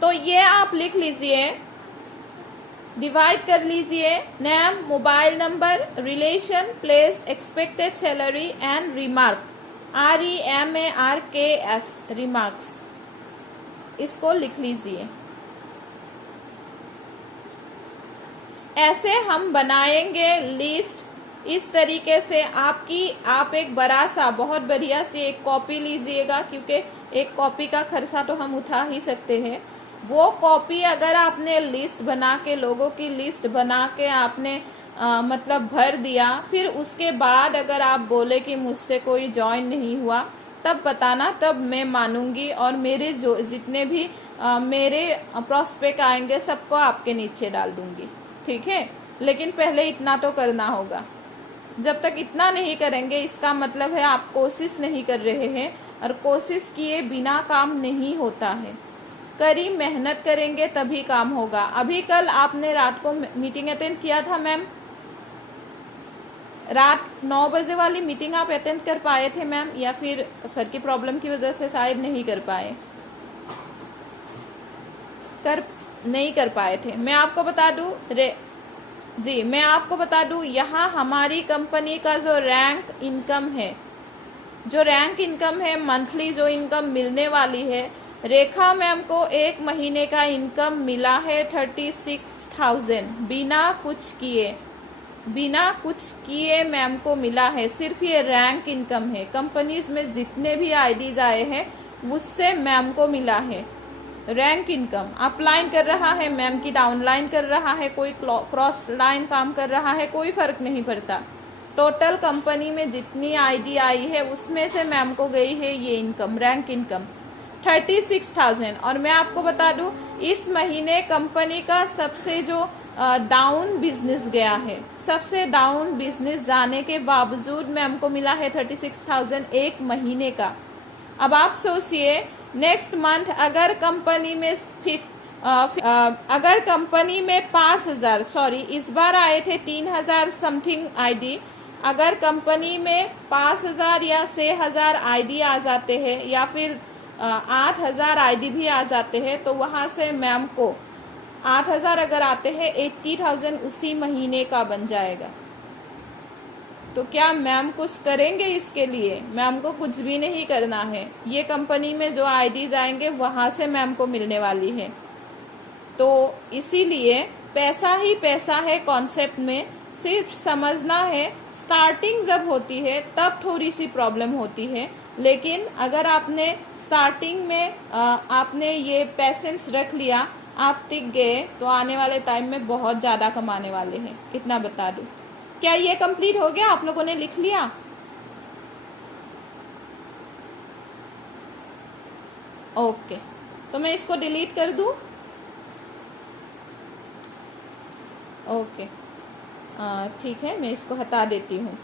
तो ये आप लिख लीजिए, डिवाइड कर लीजिए। Name, mobile number, relation, place, expected salary and remark, REMARKS, remarks, इसको लिख लीजिए। ऐसे हम बनाएंगे लिस्ट। इस तरीके से आप एक बड़ा सा बहुत बढ़िया सी एक कॉपी लीजिएगा, क्योंकि एक कॉपी का खर्चा तो हम उठा ही सकते हैं। वो कॉपी अगर आपने लिस्ट बना के, लोगों की लिस्ट बना के आपने मतलब भर दिया, फिर उसके बाद अगर आप बोले कि मुझसे कोई ज्वाइन नहीं हुआ, तब बताना, तब मैं मानूंगी और मेरे जो जितने भी मेरे प्रॉस्पेक्ट आएंगे सबको आपके नीचे डाल दूंगी, ठीक है। लेकिन पहले इतना तो करना होगा। जब तक इतना नहीं करेंगे, इसका मतलब है आप कोशिश नहीं कर रहे हैं, और कोशिश किए बिना काम नहीं होता है। कड़ी मेहनत करेंगे तभी काम होगा। अभी कल आपने रात को मीटिंग अटेंड किया था मैम, रात 9 बजे वाली मीटिंग आप अटेंड कर पाए थे मैम, या फिर घर की प्रॉब्लम की वजह से शायद नहीं कर पाए? नहीं कर पाए थे। मैं आपको बता दूं जी, मैं आपको बता दूं, यहाँ हमारी कंपनी का जो रैंक इनकम है, मंथली जो इनकम मिलने वाली है, रेखा मैम को 1 महीने का इनकम मिला है 36,000, बिना कुछ किए मैम को मिला है। सिर्फ ये रैंक इनकम है। कंपनीज में जितने भी आईडीज आए हैं उससे मैम को मिला है रैंक इनकम। अपलाइन कर रहा है मैम की, डाउनलाइन कर रहा है, कोई क्रॉस लाइन काम कर रहा है, कोई फर्क नहीं पड़ता। टोटल कंपनी में जितनी आईडी आई है उसमें से मैम को गई है ये इनकम, रैंक इनकम 36,000। और मैं आपको बता दूं, इस महीने कंपनी का सबसे जो डाउन बिजनेस गया है, सबसे डाउन बिजनेस जाने के बावजूद मैम को मिला है 36,000 1 महीने का। अब आप सोचिए, नेक्स्ट मंथ अगर कंपनी में 5,000, सॉरी इस बार आए थे 3,000 समथिंग आईडी, अगर कंपनी में 5,000 या 6,000 आईडी आ जाते हैं, या फिर 8,000 आईडी भी आ जाते हैं, तो वहाँ से मैम को 8,000 अगर आते हैं 80,000 उसी महीने का बन जाएगा। तो क्या मैम कुछ करेंगे इसके लिए? मैम को कुछ भी नहीं करना है। ये कंपनी में जो आईडीज आएंगे वहाँ से मैम को मिलने वाली है। तो इसीलिए पैसा ही पैसा है कॉन्सेप्ट में, सिर्फ समझना है। स्टार्टिंग जब होती है तब थोड़ी सी प्रॉब्लम होती है, लेकिन अगर आपने स्टार्टिंग में आपने ये पेशेंस रख लिया, आप टिक गए, तो आने वाले टाइम में बहुत ज़्यादा कमाने वाले हैं। इतना बता दूँ। क्या ये कंप्लीट हो गया? आप लोगों ने लिख लिया? ओके, तो मैं इसको डिलीट कर दूं। ओके, ठीक है, मैं इसको हटा देती हूँ।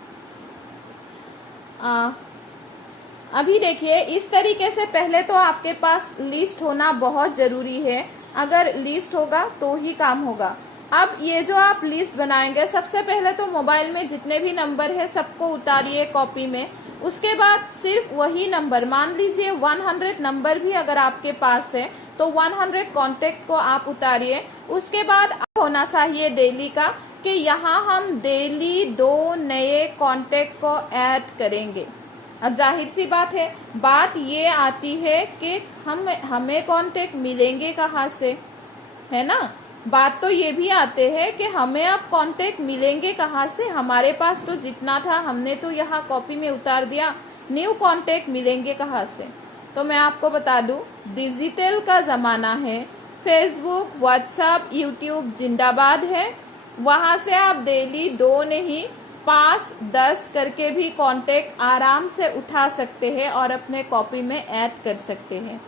अभी देखिए, इस तरीके से पहले तो आपके पास लिस्ट होना बहुत ज़रूरी है। अगर लिस्ट होगा तो ही काम होगा। अब ये जो आप लिस्ट बनाएंगे, सबसे पहले तो मोबाइल में जितने भी नंबर है सबको उतारिए कॉपी में। उसके बाद सिर्फ वही नंबर, मान लीजिए 100 नंबर भी अगर आपके पास है तो 100 कॉन्टेक्ट को आप उतारिए। उसके बाद होना चाहिए डेली का, कि यहाँ हम डेली 2 नए कॉन्टेक्ट को ऐड करेंगे। अब जाहिर सी बात है, बात ये आती है कि हमें कॉन्टेक्ट मिलेंगे कहाँ से, है ना। बात तो ये भी आते हैं कि हमें अब कांटेक्ट मिलेंगे कहाँ से। हमारे पास तो जितना था हमने तो यहाँ कॉपी में उतार दिया, न्यू कांटेक्ट मिलेंगे कहाँ से। तो मैं आपको बता दूँ, डिजिटल का ज़माना है। फेसबुक, व्हाट्सएप, यूट्यूब जिंदाबाद है। वहाँ से आप डेली 2 नहीं 5, 10 करके भी कांटेक्ट आराम से उठा सकते हैं और अपने कॉपी में ऐड कर सकते हैं।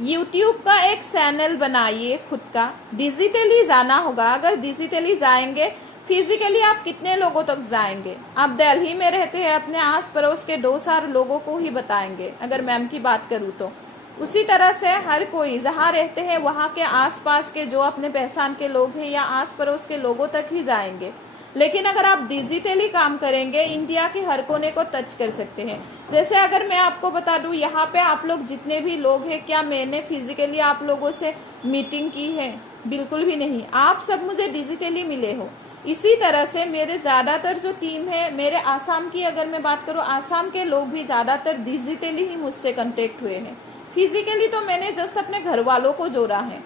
यूट्यूब का एक चैनल बनाइए खुद का। डिजिटली जाना होगा। अगर डिजिटली जाएंगे, फिजिकली आप कितने लोगों तक जाएंगे? आप दिल्ली में रहते हैं, अपने आस पड़ोस के 2-4 लोगों को ही बताएंगे। अगर मैम की बात करूँ तो उसी तरह से हर कोई जहाँ रहते हैं वहाँ के आसपास के जो अपने पहचान के लोग हैं या आस पड़ोस के लोगों तक ही जाएंगे। लेकिन अगर आप डिजिटली काम करेंगे इंडिया के हर कोने को टच कर सकते हैं। जैसे अगर मैं आपको बता दूं, यहाँ पे आप लोग जितने भी लोग हैं, क्या मैंने फिजिकली आप लोगों से मीटिंग की है? बिल्कुल भी नहीं। आप सब मुझे डिजिटली मिले हो। इसी तरह से मेरे ज़्यादातर जो टीम है, मेरे आसाम की अगर मैं बात करूँ, आसाम के लोग भी ज़्यादातर डिजिटली ही मुझसे कनेक्ट हुए हैं। फिजिकली तो मैंने जस्ट अपने घर वालों को जोड़ा है,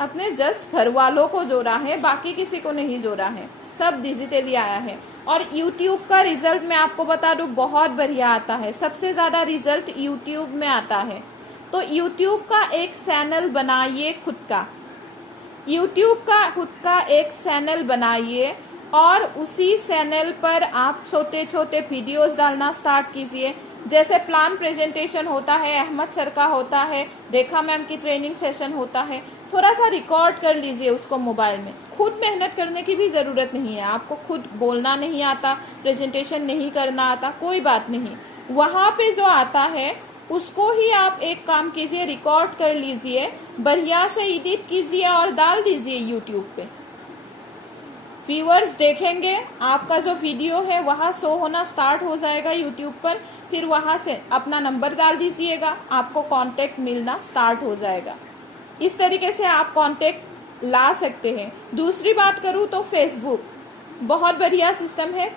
अपने जस्ट घर वालों को जोड़ा है, बाकी किसी को नहीं जोड़ा है, सब डिजिटली आया है। और यूट्यूब का रिजल्ट मैं आपको बता दूं बहुत बढ़िया आता है, सबसे ज़्यादा रिजल्ट यूट्यूब में आता है। तो यूट्यूब का एक चैनल बनाइए खुद का, यूट्यूब का खुद का एक चैनल बनाइए और उसी चैनल पर आप छोटे छोटे वीडियोस डालना स्टार्ट कीजिए। जैसे प्लान प्रेजेंटेशन होता है, अहमद सर का होता है, रेखा मैम की ट्रेनिंग सेशन होता है, थोड़ा सा रिकॉर्ड कर लीजिए उसको मोबाइल में। खुद मेहनत करने की भी ज़रूरत नहीं है, आपको खुद बोलना नहीं आता, प्रेजेंटेशन नहीं करना आता, कोई बात नहीं। वहाँ पे जो आता है उसको ही आप एक काम कीजिए, रिकॉर्ड कर लीजिए, बढ़िया से एडिट कीजिए और डाल दीजिए यूट्यूब पे। व्यूअर्स देखेंगे, आपका जो वीडियो है वहाँ शो होना स्टार्ट हो जाएगा यूट्यूब पर। फिर वहाँ से अपना नंबर डाल दीजिएगा, आपको कांटेक्ट मिलना स्टार्ट हो जाएगा। इस तरीके से आप कांटेक्ट ला सकते हैं। दूसरी बात करूँ तो फेसबुक बहुत बढ़िया सिस्टम है।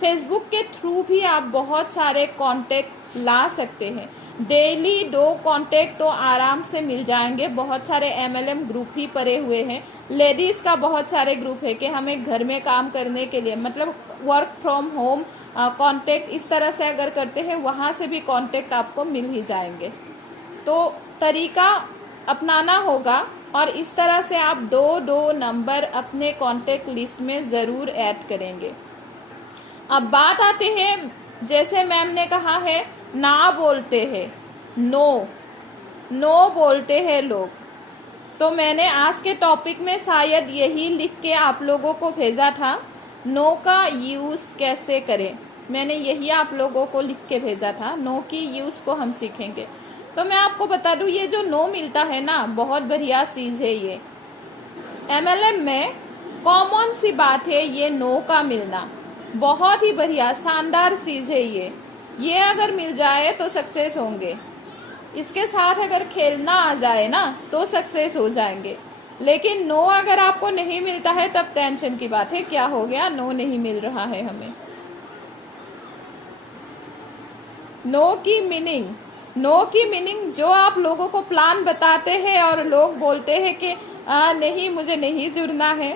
फेसबुक के थ्रू भी आप बहुत सारे कांटेक्ट ला सकते हैं। डेली 2 कांटेक्ट तो आराम से मिल जाएंगे। बहुत सारे MLM ग्रुप ही पड़े हुए हैं, लेडीज़ का बहुत सारे ग्रुप है कि हमें घर में काम करने के लिए, मतलब वर्क फ्रॉम होम कांटेक्ट इस तरह से अगर करते हैं, वहाँ से भी कांटेक्ट आपको मिल ही जाएंगे। तो तरीका अपनाना होगा और इस तरह से आप 2 नंबर अपने कांटेक्ट लिस्ट में ज़रूर ऐड करेंगे। अब बात आते हैं, जैसे मैम ने कहा है ना बोलते हैं, नो बोलते हैं लोग, तो मैंने आज के टॉपिक में शायद यही लिख के आप लोगों को भेजा था, नो का यूज़ कैसे करें। मैंने यही आप लोगों को लिख के भेजा था, नो की यूज़ को हम सीखेंगे। तो मैं आपको बता दूं, ये जो नो मिलता है ना, बहुत बढ़िया चीज़ है ये। MLM में कॉमन सी बात है ये नो का मिलना, बहुत ही बढ़िया शानदार चीज़ है ये अगर मिल जाए तो सक्सेस होंगे। इसके साथ अगर खेलना आ जाए ना तो सक्सेस हो जाएंगे। लेकिन नो अगर आपको नहीं मिलता है तब टेंशन की बात है, क्या हो गया, नो नहीं मिल रहा है हमें। नो की मीनिंग जो आप लोगों को प्लान बताते हैं और लोग बोलते हैं कि नहीं मुझे नहीं जुड़ना है,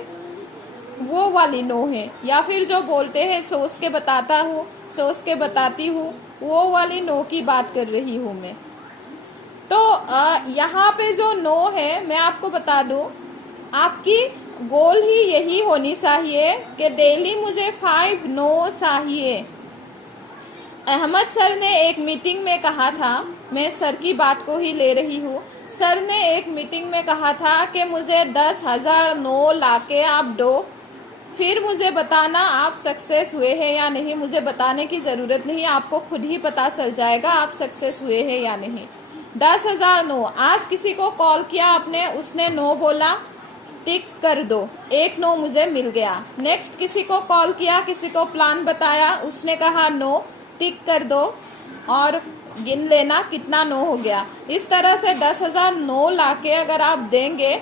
वो वाली नो है। या फिर जो बोलते हैं सोच के बताता हूँ, सोच के बताती हूँ, वो वाली नो की बात कर रही हूँ मैं। तो यहाँ पे जो नो है मैं आपको बता दूँ, आपकी गोल ही यही होनी चाहिए कि डेली मुझे 5 नो चाहिए। अहमद सर ने एक मीटिंग में कहा था, मैं सर की बात को ही ले रही हूँ, सर ने एक मीटिंग में कहा था कि मुझे 10,000 नो लाके आप दो, फिर मुझे बताना आप सक्सेस हुए हैं या नहीं। मुझे बताने की ज़रूरत नहीं, आपको खुद ही पता चल जाएगा आप सक्सेस हुए हैं या नहीं। 10,000 नो। आज किसी को कॉल किया आपने, उसने नो बोला, टिक कर दो, 1 नो मुझे मिल गया। नेक्स्ट किसी को कॉल किया, किसी को प्लान बताया, उसने कहा नो, टिक कर दो और गिन लेना कितना नो हो गया। इस तरह से 10,000 नो लाके अगर आप देंगे,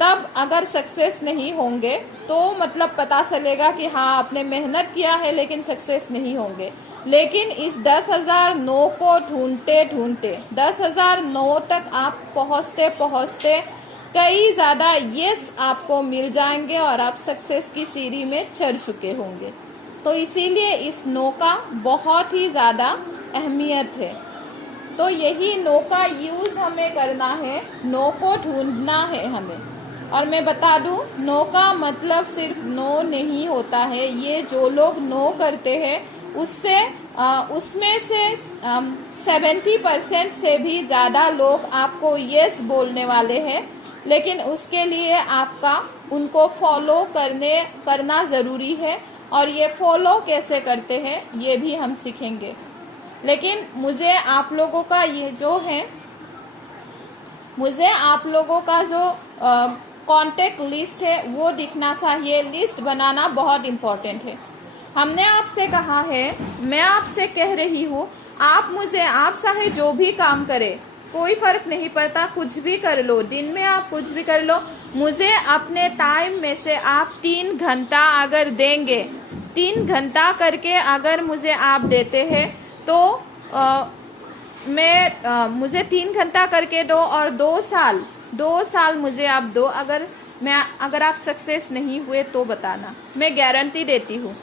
तब अगर सक्सेस नहीं होंगे तो मतलब पता चलेगा कि हाँ आपने मेहनत किया है लेकिन सक्सेस नहीं होंगे। लेकिन इस 10,000 नो को ढूंढते 10,000 नो तक आप पहुँचते कई ज़्यादा यस आपको मिल जाएंगे और आप सक्सेस की सीढ़ी में चढ़ चुके होंगे। तो इसीलिए इस नो का बहुत ही ज़्यादा अहमियत है। तो यही नो का यूज़ हमें करना है, नो को ढूंढना है हमें। और मैं बता दूं, नो का मतलब सिर्फ नो नहीं होता है। ये जो लोग नो करते हैं उसमें से 70% से भी ज़्यादा लोग आपको यस बोलने वाले हैं, लेकिन उसके लिए आपका उनको फॉलो करना ज़रूरी है। और ये फॉलो कैसे करते हैं ये भी हम सीखेंगे। लेकिन मुझे आप लोगों का ये जो है, मुझे आप लोगों का जो कॉन्टेक्ट लिस्ट है वो दिखना चाहिए। लिस्ट बनाना बहुत इम्पोर्टेंट है। हमने आपसे कहा है, मैं आपसे कह रही हूँ, आप मुझे, आप चाहे जो भी काम करें, कोई फ़र्क नहीं पड़ता, कुछ भी कर लो, दिन में आप कुछ भी कर लो, मुझे अपने टाइम में से आप 3 घंटा अगर देंगे, 3 घंटा करके अगर मुझे आप देते हैं तो मुझे 3 घंटा करके दो और 2 साल मुझे आप दो। अगर आप सक्सेस नहीं हुए तो बताना, मैं गारंटी देती हूँ।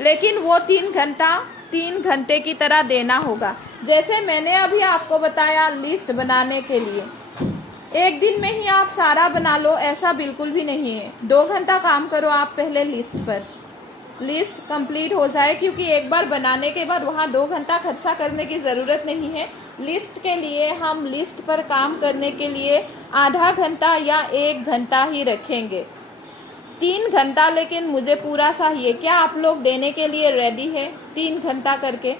लेकिन वो 3 घंटे की तरह देना होगा। जैसे मैंने अभी आपको बताया लिस्ट बनाने के लिए, एक दिन में ही आप सारा बना लो ऐसा बिल्कुल भी नहीं है। 2 घंटा काम करो आप पहले लिस्ट पर, लिस्ट कंप्लीट हो जाए, क्योंकि एक बार बनाने के बाद वहाँ 2 घंटा खर्चा करने की ज़रूरत नहीं है। लिस्ट के लिए हम लिस्ट पर काम करने के लिए आधा घंटा या 1 घंटा ही रखेंगे। 3 घंटा लेकिन मुझे पूरा चाहिए। क्या आप लोग देने के लिए रेडी है? 3 घंटा करके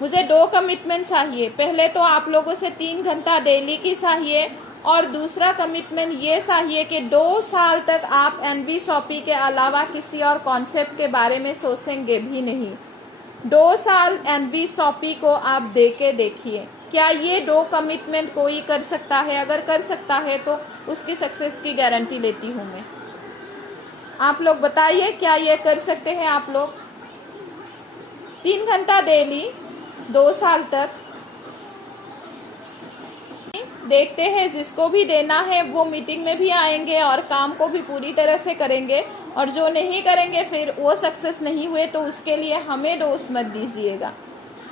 मुझे 2 कमिटमेंट चाहिए। पहले तो आप लोगों से 3 घंटा डेली की चाहिए, और दूसरा कमिटमेंट ये चाहिए कि 2 साल तक आप एनबी शॉपी के अलावा किसी और कॉन्सेप्ट के बारे में सोचेंगे भी नहीं। 2 साल एनबी शॉपी को आप दे के देखिए, क्या ये 2 कमिटमेंट कोई कर सकता है? अगर कर सकता है तो उसकी सक्सेस की गारंटी लेती हूँ मैं। आप लोग बताइए, क्या ये कर सकते हैं आप लोग? 3 घंटा डेली 2 साल तक। देखते हैं, जिसको भी देना है वो मीटिंग में भी आएंगे और काम को भी पूरी तरह से करेंगे, और जो नहीं करेंगे फिर वो सक्सेस नहीं हुए तो उसके लिए हमें दोष मत दीजिएगा।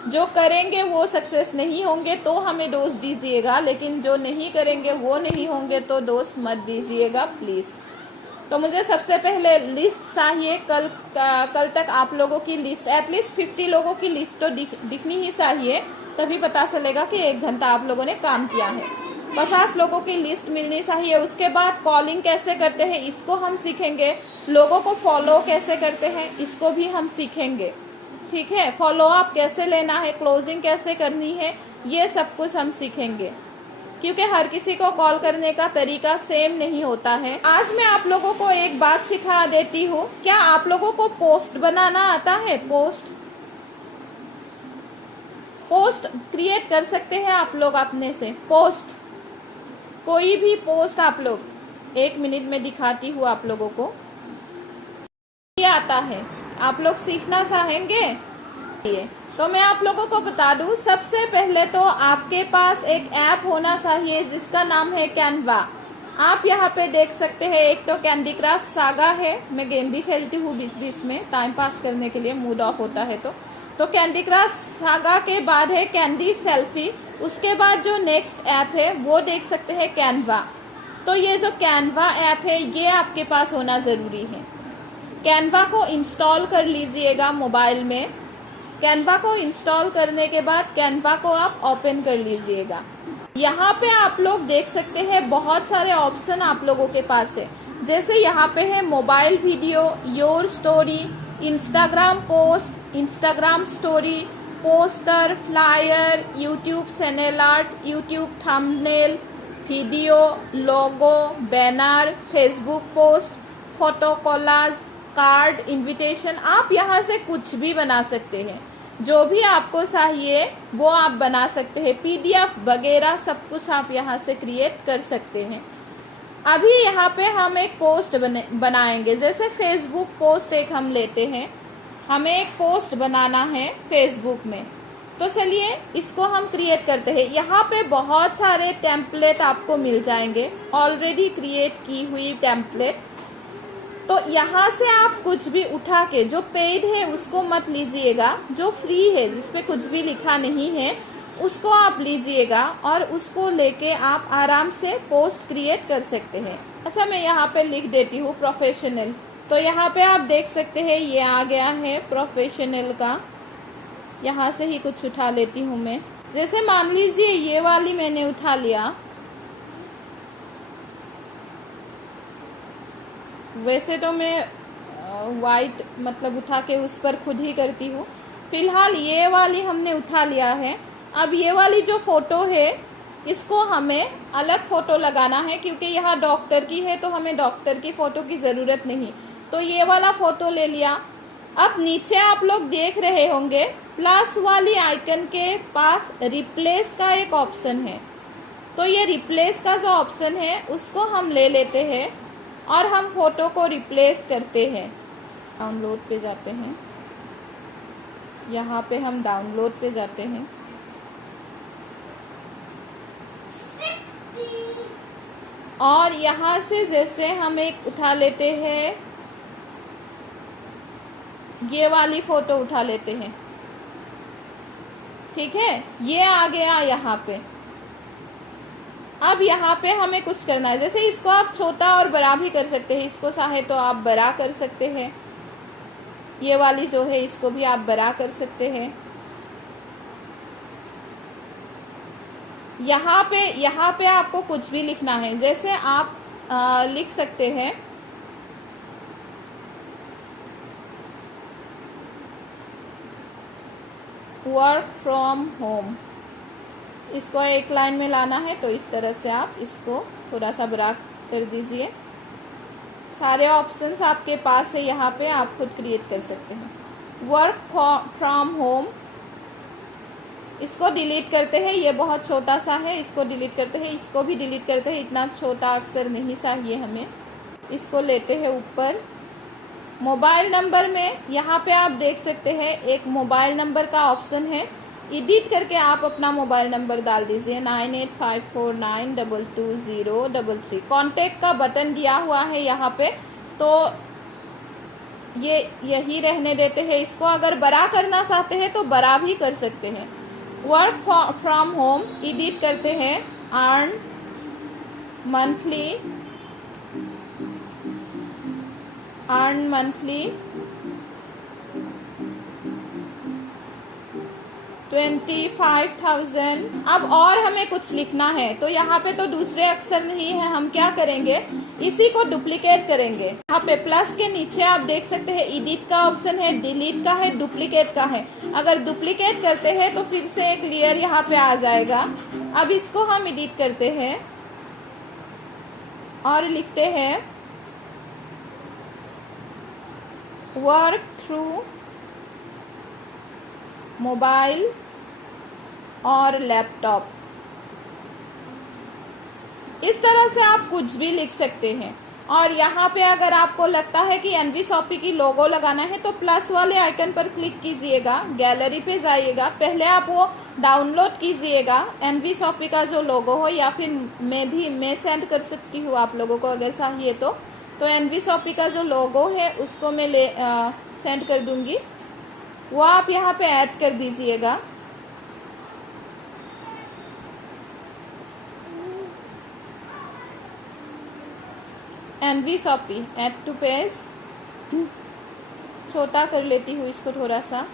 जो करेंगे वो सक्सेस नहीं होंगे तो हमें दोष दीजिएगा, लेकिन जो नहीं करेंगे वो नहीं होंगे तो दोष मत दीजिएगा प्लीज़। तो मुझे सबसे पहले लिस्ट चाहिए। कल तक आप लोगों की लिस्ट, एटलीस्ट 50 लोगों की लिस्ट तो दिखनी ही चाहिए, तभी पता चलेगा कि 1 घंटा आप लोगों ने काम किया है। 50 लोगों की लिस्ट मिलनी चाहिए। उसके बाद कॉलिंग कैसे करते हैं इसको हम सीखेंगे, लोगों को फॉलो कैसे करते हैं इसको भी हम सीखेंगे, ठीक है। फॉलो अप कैसे लेना है, क्लोजिंग कैसे करनी है, ये सब कुछ हम सीखेंगे, क्योंकि हर किसी को कॉल करने का तरीका सेम नहीं होता है। आज मैं आप लोगों को एक बात सिखा देती हूँ। क्या आप लोगों को पोस्ट बनाना आता है? पोस्ट क्रिएट कर सकते हैं आप लोग अपने से। पोस्ट, कोई भी पोस्ट आप लोग, 1 मिनट में दिखाती हूँ आप लोगों को। ये आता है, आप लोग सीखना चाहेंगे? तो मैं आप लोगों को बता दूं, सबसे पहले तो आपके पास एक ऐप होना चाहिए जिसका नाम है कैनवा। आप यहाँ पे देख सकते हैं, एक तो कैंडी क्रश सागा है, मैं गेम भी खेलती हूँ बीच में टाइम पास करने के लिए, मूड ऑफ होता है तो कैंडी क्रश सागा के बाद है कैंडी सेल्फी। उसके बाद जो नेक्स्ट ऐप है वो देख सकते हैं कैनवा। तो ये जो कैनवा ऐप है ये आपके पास होना ज़रूरी है। कैनवा को इंस्टॉल कर लीजिएगा मोबाइल में। कैनवा को इंस्टॉल करने के बाद कैनवा को आप ओपन कर लीजिएगा। यहाँ पे आप लोग देख सकते हैं बहुत सारे ऑप्शन आप लोगों के पास है। जैसे यहाँ पे है mobile video, your story, Instagram post, Instagram story, poster, flyer, YouTube channel art, YouTube thumbnail, video, logo, banner, Facebook post, photo collage, card, invitation. आप यहाँ से कुछ भी बना सकते हैं, जो भी आपको चाहिए वो आप बना सकते हैं। PDF वगैरह सब कुछ आप यहाँ से क्रिएट कर सकते हैं। अभी यहाँ पे हम एक पोस्ट बनाएंगे। जैसे फेसबुक पोस्ट एक हम लेते हैं, हमें एक पोस्ट बनाना है फेसबुक में, तो चलिए इसको हम क्रिएट करते हैं। यहाँ पे बहुत सारे टेम्पलेट आपको मिल जाएंगे, ऑलरेडी क्रिएट की हुई टेम्पलेट। तो यहाँ से आप कुछ भी उठा के, जो पेड है उसको मत लीजिएगा, जो फ्री है जिसपे कुछ भी लिखा नहीं है उसको आप लीजिएगा, और उसको लेके आप आराम से पोस्ट क्रिएट कर सकते हैं। अच्छा, मैं यहाँ पे लिख देती हूँ प्रोफेशनल। तो यहाँ पे आप देख सकते हैं ये आ गया है प्रोफेशनल का। यहाँ से ही कुछ उठा लेती हूँ मैं। जैसे मान लीजिए ये वाली मैंने उठा लिया। वैसे तो मैं वाइट मतलब उठा के उस पर खुद ही करती हूँ। फिलहाल ये वाली हमने उठा लिया है। अब ये वाली जो फ़ोटो है इसको हमें अलग फ़ोटो लगाना है, क्योंकि यह डॉक्टर की है तो हमें डॉक्टर की फ़ोटो की ज़रूरत नहीं। तो ये वाला फ़ोटो ले लिया। अब नीचे आप लोग देख रहे होंगे प्लस वाली आइकन के पास रिप्लेस का एक ऑप्शन है। तो ये रिप्लेस का जो ऑप्शन है उसको हम ले लेते हैं और हम फ़ोटो को रिप्लेस करते हैं। डाउनलोड पे जाते हैं, यहाँ पे हम डाउनलोड पे जाते हैं। और यहाँ से जैसे हम एक उठा लेते हैं, ये वाली फ़ोटो उठा लेते हैं, ठीक है, ये आ गया यहाँ पे। अब यहाँ पे हमें कुछ करना है, जैसे इसको आप छोटा और बड़ा भी कर सकते हैं, इसको चाहे तो आप बड़ा कर सकते हैं, ये वाली जो है इसको भी आप बड़ा कर सकते हैं। यहाँ पे आपको कुछ भी लिखना है, जैसे आप लिख सकते हैं वर्क फ्रॉम होम। इसको एक लाइन में लाना है तो इस तरह से आप इसको थोड़ा सा बड़ा कर दीजिए। सारे ऑप्शंस आपके पास है, यहाँ पे आप खुद क्रिएट कर सकते हैं। वर्क फ्रॉम होम, इसको डिलीट करते हैं, ये बहुत छोटा सा है, इसको डिलीट करते हैं, इसको भी डिलीट करते हैं, इतना छोटा अक्षर नहीं चाहिए हमें। इसको लेते हैं ऊपर। मोबाइल नंबर में यहाँ पे आप देख सकते हैं एक मोबाइल नंबर का ऑप्शन है, एडिट करके आप अपना मोबाइल नंबर डाल दीजिए 9854922033। कॉन्टैक्ट का बटन दिया हुआ है यहाँ पे, तो ये यही रहने देते हैं। इसको अगर बड़ा करना चाहते हैं तो बड़ा भी कर सकते हैं। वर्क फ्रॉम होम एडिट करते हैं, अर्न मंथली 25,000। अब और हमें कुछ लिखना है, तो यहाँ पे तो दूसरे अक्षर नहीं है, हम क्या करेंगे, इसी को डुप्लीकेट करेंगे। यहाँ पे प्लस के नीचे आप देख सकते हैं एडिट का ऑप्शन है, डिलीट का है, डुप्लीकेट का है। अगर डुप्लीकेट करते हैं तो फिर से एक लेयर यहाँ पे आ जाएगा। अब इसको हम एडिट करते हैं और लिखते हैं वर्क थ्रू मोबाइल और लैपटॉप। इस तरह से आप कुछ भी लिख सकते हैं। और यहाँ पे अगर आपको लगता है कि एनवी शॉपी की लोगो लगाना है तो प्लस वाले आइकन पर क्लिक कीजिएगा, गैलरी पे जाइएगा, पहले आप वो डाउनलोड कीजिएगा एनवी शॉपी का जो लोगो हो, या फिर मैं सेंड कर सकती हूँ आप लोगों को अगर चाहिए तो एनवी शॉपी का जो लोगो है उसको मैं सेंड कर दूँगी, वो आप यहाँ पे ऐड कर दीजिएगा। एनवी शॉपी ऐड टू पेज, छोटा कर लेती हूँ इसको थोड़ा सा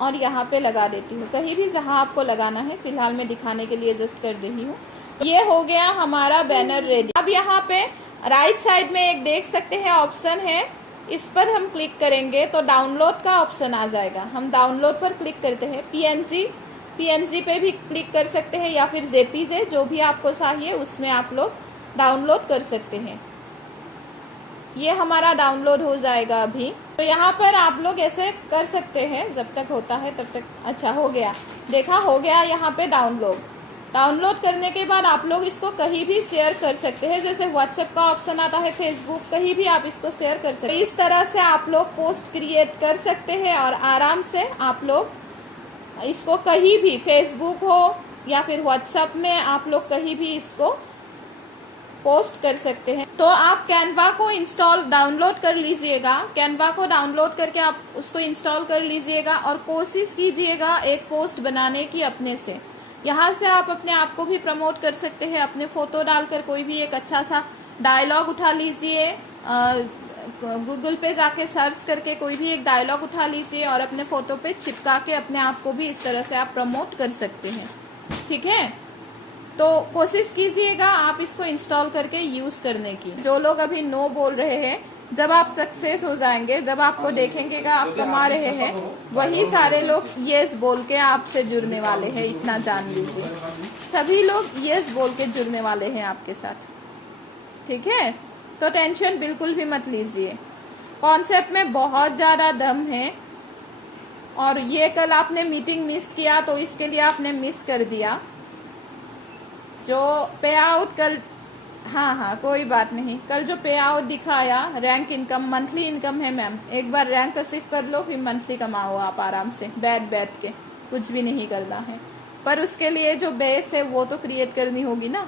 और यहाँ पे लगा देती हूँ, कहीं भी जहाँ आपको लगाना है। फिलहाल मैं दिखाने के लिए जस्ट कर रही हूँ। ये हो गया हमारा बैनर रेडी। अब यहाँ पे राइट साइड में एक देख सकते हैं ऑप्शन है, इस पर हम क्लिक करेंगे तो डाउनलोड का ऑप्शन आ जाएगा। हम डाउनलोड पर क्लिक करते हैं, पीएनजी पे भी क्लिक कर सकते हैं या फिर जेपीजे, जो भी आपको चाहिए उसमें आप लोग डाउनलोड कर सकते हैं। ये हमारा डाउनलोड हो जाएगा अभी। तो यहाँ पर आप लोग ऐसे कर सकते हैं, जब तक होता है तब तक। अच्छा हो गया, देखा हो गया यहाँ पे डाउनलोड करने के बाद आप लोग इसको कहीं भी शेयर कर सकते हैं, जैसे व्हाट्सएप का ऑप्शन आता है, फेसबुक, कहीं भी आप इसको शेयर कर सकते हैं। इस तरह से आप लोग पोस्ट क्रिएट कर सकते हैं और आराम से आप लोग इसको कहीं भी, फेसबुक हो या फिर व्हाट्सएप में, आप लोग कहीं भी इसको पोस्ट कर सकते हैं। तो आप कैनवा को डाउनलोड कर लीजिएगा, कैनवा को डाउनलोड करके आप उसको इंस्टॉल कर लीजिएगा और कोशिश कीजिएगा एक पोस्ट बनाने की अपने से। यहाँ से आप अपने आप को भी प्रमोट कर सकते हैं, अपने फ़ोटो डालकर कोई भी एक अच्छा सा डायलॉग उठा लीजिए, गूगल पे जाके सर्च करके कोई भी एक डायलॉग उठा लीजिए और अपने फ़ोटो पे चिपका के अपने आप को भी इस तरह से आप प्रमोट कर सकते हैं। ठीक है, तो कोशिश कीजिएगा आप इसको इंस्टॉल करके यूज़ करने की। जो लोग अभी नो बोल रहे हैं, जब आप सक्सेस हो जाएंगे, जब आपको देखेंगे कि आप कमा रहे हैं, वही सारे लोग येस बोल के आपसे जुड़ने वाले हैं। इतना जान लीजिए, सभी लोग येस बोल के जुड़ने वाले हैं आपके साथ, ठीक है। तो टेंशन बिल्कुल भी मत लीजिए, कॉन्सेप्ट में बहुत ज़्यादा दम है। और ये कल आपने मीटिंग मिस किया तो इसके लिए आपने मिस कर दिया। जो पे आउट कल, हाँ कोई बात नहीं, कल जो पे आउट दिखाया रैंक इनकम, मंथली इनकम है मैम। एक बार रैंक सिर्फ कर लो, फिर मंथली कमाओ आप आराम से, बैठ के कुछ भी नहीं करना है। पर उसके लिए जो बेस है वो तो क्रिएट करनी होगी ना।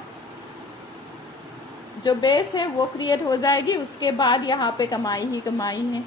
जो बेस है वो क्रिएट हो जाएगी, उसके बाद यहाँ पे कमाई ही कमाई है।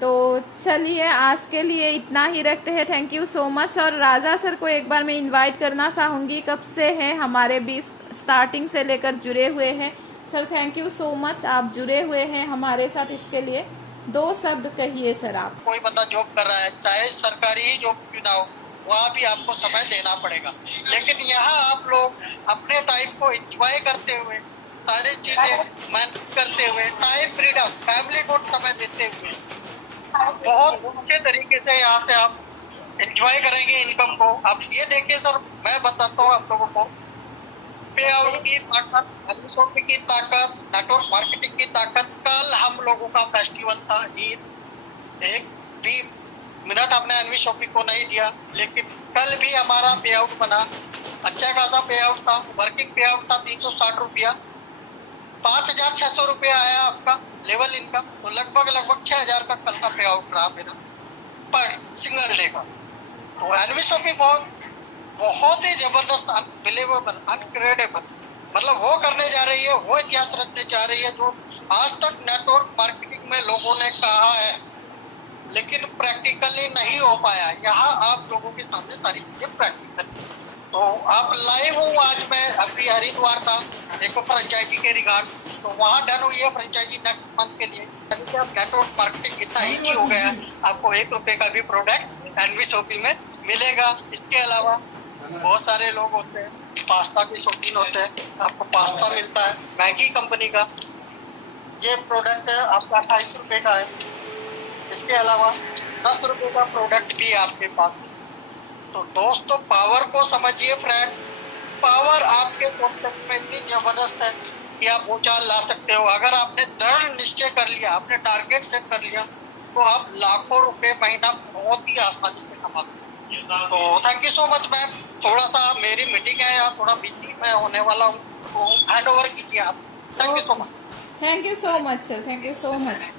तो चलिए आज के लिए इतना ही रखते हैं। Thank you so much. और राजा सर को एक बार मैं इनवाइट करना चाहूँगी, कब से हैं हमारे बीच, स्टार्टिंग से लेकर जुड़े हुए हैं। Sir thank you so much, आप जुड़े हुए हैं हमारे साथ। इसके लिए 2 शब्द कहिए सर आप। कोई बंदा जॉब कर रहा है, चाहे सरकारी ही जॉब क्यों ना हो, वहाँ भी आपको समय देना पड़ेगा। लेकिन यहाँ आप लोग अपने टाइम को एंजॉय करते हुए, सारी चीजें मैनेज करते हुए, टाइम फ्रीडम, फैमिली को समय देते हुए बहुत अच्छे तरीके से यहाँ से आप एंजॉय करेंगे इनकम को। आप ये देखिए सर, मैं बताता हूँ आप लोगों को, पे आउट की ताकत, एडवर्टाइजमेंट की ताकत, नेटवर्क मार्केटिंग की ताकत। कल हम लोगों का फेस्टिवल था, ईद। एक भी मिनट हमने एनवी शॉपिंग को नहीं दिया, लेकिन कल भी हमारा पे आउट बना, अच्छा खासा पे आउट था। वर्किंग पे आउट था 360 रुपया, 5,600 रुपया आया आपका लेवल इनकम। तो लगभग 6,000 का कल का पे आउट रहा मेरा पर सिंगल डे का। तो एनवी शॉपिंग बहुत ही जबरदस्त, अनबिलीवेबल, अनक्रेडिबल, मतलब वो करने जा रही है, वो इतिहास रखने जा रही है जो आज तक नेटवर्क मार्केटिंग में लोगों ने कहा है लेकिन प्रैक्टिकली नहीं हो पाया। यहाँ आप लोगों के सामने सारी चीजें प्रैक्टिकल। तो आप लाइव हूँ आज मैं, अभी हरिद्वार था एक फ्रेंचाइजी के रिगार्ड्स, तो वहाँ डन हुई है फ्रेंचाइजी नेक्स्ट मंथ के लिए। नेटवर्क मार्केटिंग इतना ईजी हो गया है, आपको 1 रुपए का भी प्रोडक्ट एनवी शॉपिंग में मिलेगा। इसके अलावा बहुत सारे लोग होते हैं पास्ता के शौकीन होते हैं, आपको पास्ता मिलता है मैगी कंपनी का, ये प्रोडक्ट है आपका 28 रुपए का है। इसके अलावा 10 रुपए का प्रोडक्ट भी आपके पास। तो दोस्तों पावर को समझिए फ्रेंड, पावर आपके कॉन्सेप्ट में इतनी जबरदस्त है कि आप ऊंचा ला सकते हो। अगर आपने दृढ़ निश्चय कर लिया, आपने टारगेट सेट कर लिया, तो आप लाखों रुपए महीना बहुत ही आसानी से कमा सकते हैं। तो thank you so much ma'am, थोड़ा सा मेरी मीटिंग है यहाँ, थोड़ा बिजी मैं होने वाला हूँ, तो हैंड ओवर कीजिए आप। Thank you so much. Thank you so much sir, thank you so much.